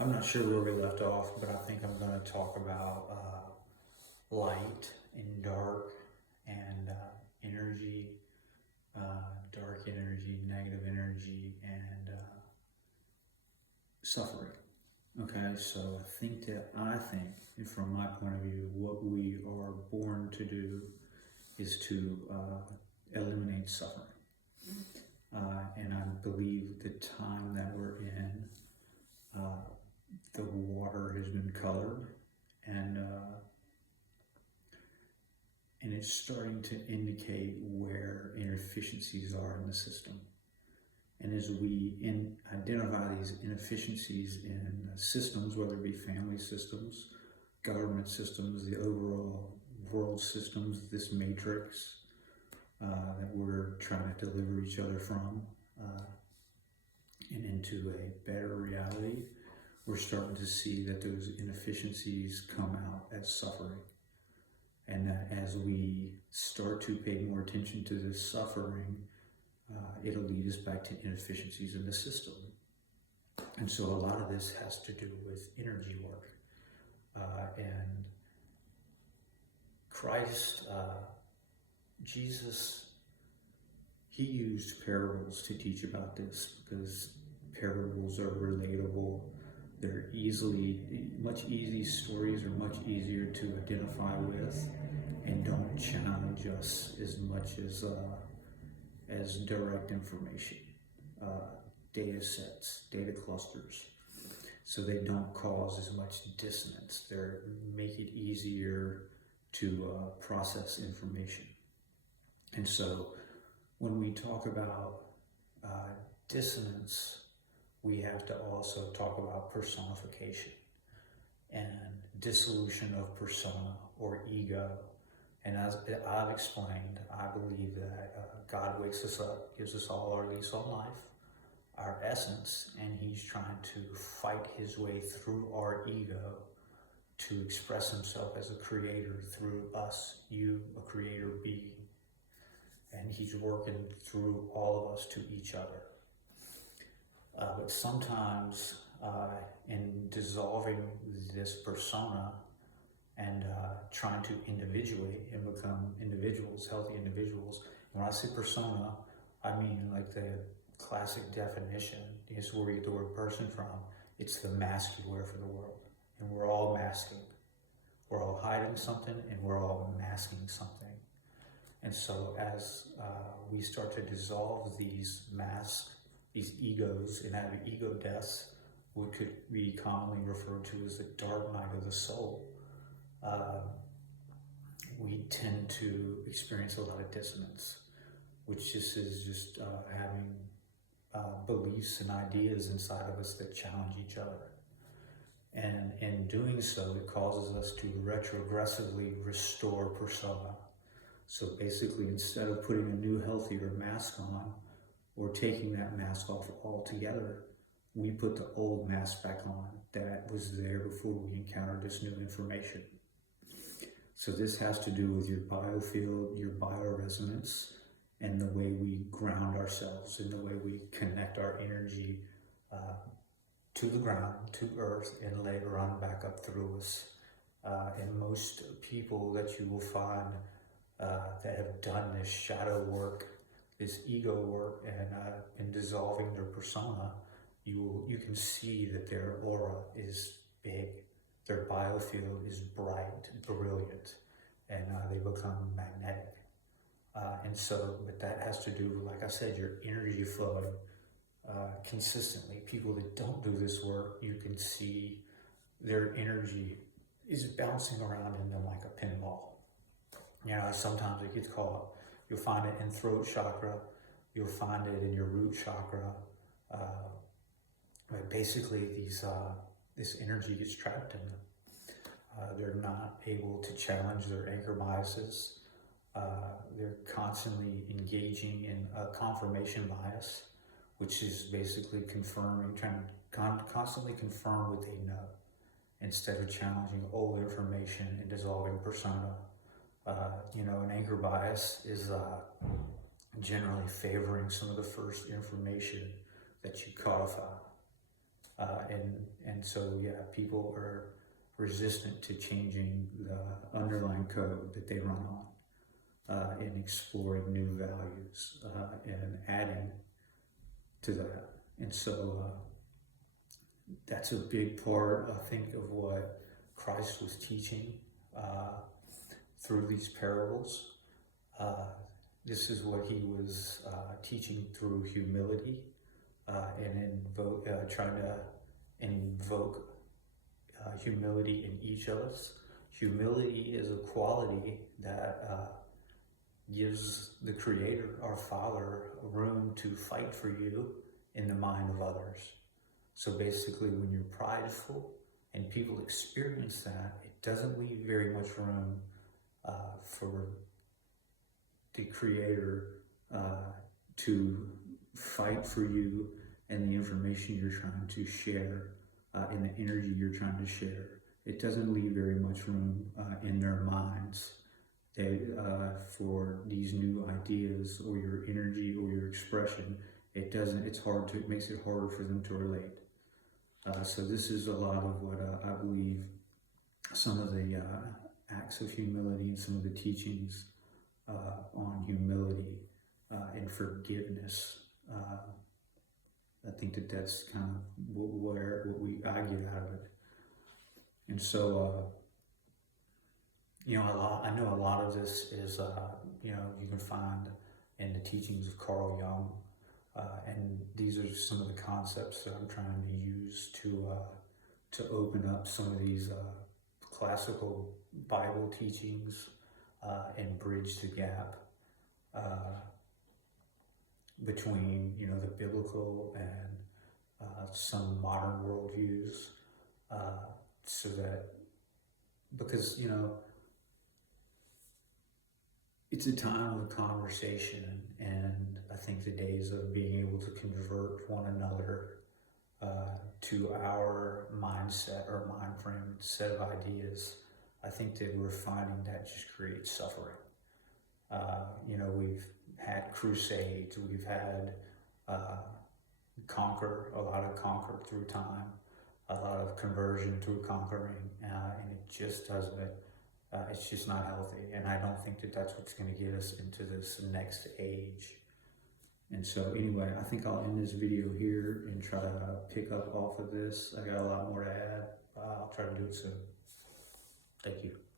I'm not sure where we left off, but I think I'm going to talk about light and dark and energy, dark energy, negative energy, and suffering. Okay, so I think, and from my point of view, what we are born to do is to eliminate suffering. And I believe the time that we're in, the water has been colored, and it's starting to indicate where inefficiencies are in the system. And as we identify these inefficiencies in systems, whether it be family systems, government systems, the overall world systems, this matrix that we're trying to deliver each other from and into a better reality, we're starting to see that those inefficiencies come out as suffering. And that as we start to pay more attention to this suffering, it'll lead us back to inefficiencies in the system. And so a lot of this has to do with energy work. And Christ, Jesus, he used parables to teach about this because parables are relatable. They're stories are much easier to identify with and don't challenge us as much as direct information, data sets, data clusters. So they don't cause as much dissonance. They make it easier to process information. And so when we talk about dissonance, we have to also talk about personification and dissolution of persona or ego. And as I've explained, I believe that God wakes us up, gives us all our lease on life, our essence, and he's trying to fight his way through our ego to express himself as a creator through us, you, a creator being. And he's working through all of us to each other. But sometimes in dissolving this persona and trying to individuate and become individuals, healthy individuals, when I say persona, I mean like the classic definition is where we get the word person from. It's the mask you wear for the world. And we're all masking. We're all hiding something and we're all masking something. And so as we start to dissolve these masks, these egos, and have ego deaths, what could be commonly referred to as the dark night of the soul, we tend to experience a lot of dissonance, which is having beliefs and ideas inside of us that challenge each other. And in doing so, it causes us to retrogressively restore persona. So basically, instead of putting a new, healthier mask on, or taking that mask off altogether, we put the old mask back on that was there before we encountered this new information. So this has to do with your biofield, your bioresonance, and the way we ground ourselves, and the way we connect our energy to the ground, to earth, and later on back up through us. And most people that you will find that have done this shadow work, this ego work, and in dissolving their persona, you can see that their aura is big, their biofield is bright, brilliant, and they become magnetic. But that has to do, like I said, your energy flowing consistently. People that don't do this work, you can see their energy is bouncing around in them like a pinball. You know, sometimes it gets caught. You'll find it in throat chakra. You'll find it in your root chakra. But basically, this energy gets trapped in them. They're not able to challenge their anchor biases. They're constantly engaging in a confirmation bias, which is basically trying to constantly confirm what they know, instead of challenging old information and dissolving persona. An anchor bias is generally favoring some of the first information that you codify. And so, yeah, people are resistant to changing the underlying code that they run on, and exploring new values, and adding to that. And so that's a big part, I think, of what Christ was teaching through these parables. This is what he was teaching through humility, and trying to invoke humility in each of us. Humility is a quality that gives the Creator, our Father, room to fight for you in the mind of others. So basically, when you're prideful and people experience that, it doesn't leave very much room for the Creator to fight for you and the information you're trying to share, and the energy you're trying to share. It doesn't leave very much room in their minds for these new ideas or your energy or your expression. It makes it harder for them to relate. So this is a lot of what I believe some of the acts of humility and some of the teachings on humility and forgiveness. I think that's kind of what I get out of it. And so, I know a lot of this is, you can find in the teachings of Carl Jung, and these are some of the concepts that I'm trying to use to open up some of these classical Bible teachings and bridge the gap between the biblical and some modern worldviews, so that, because it's a time of conversation, and I think the days of being able to convert one another to our mindset or mind frame set of ideas, I think that we're finding that just creates suffering. We've had crusades, we've had a lot of conquer through time, a lot of conversion through conquering, and it just doesn't, it's just not healthy. And I don't think that that's what's going to get us into this next age. And so anyway, I think I'll end this video here and try to pick up off of this. I got a lot more to add. I'll try to do it soon. Thank you.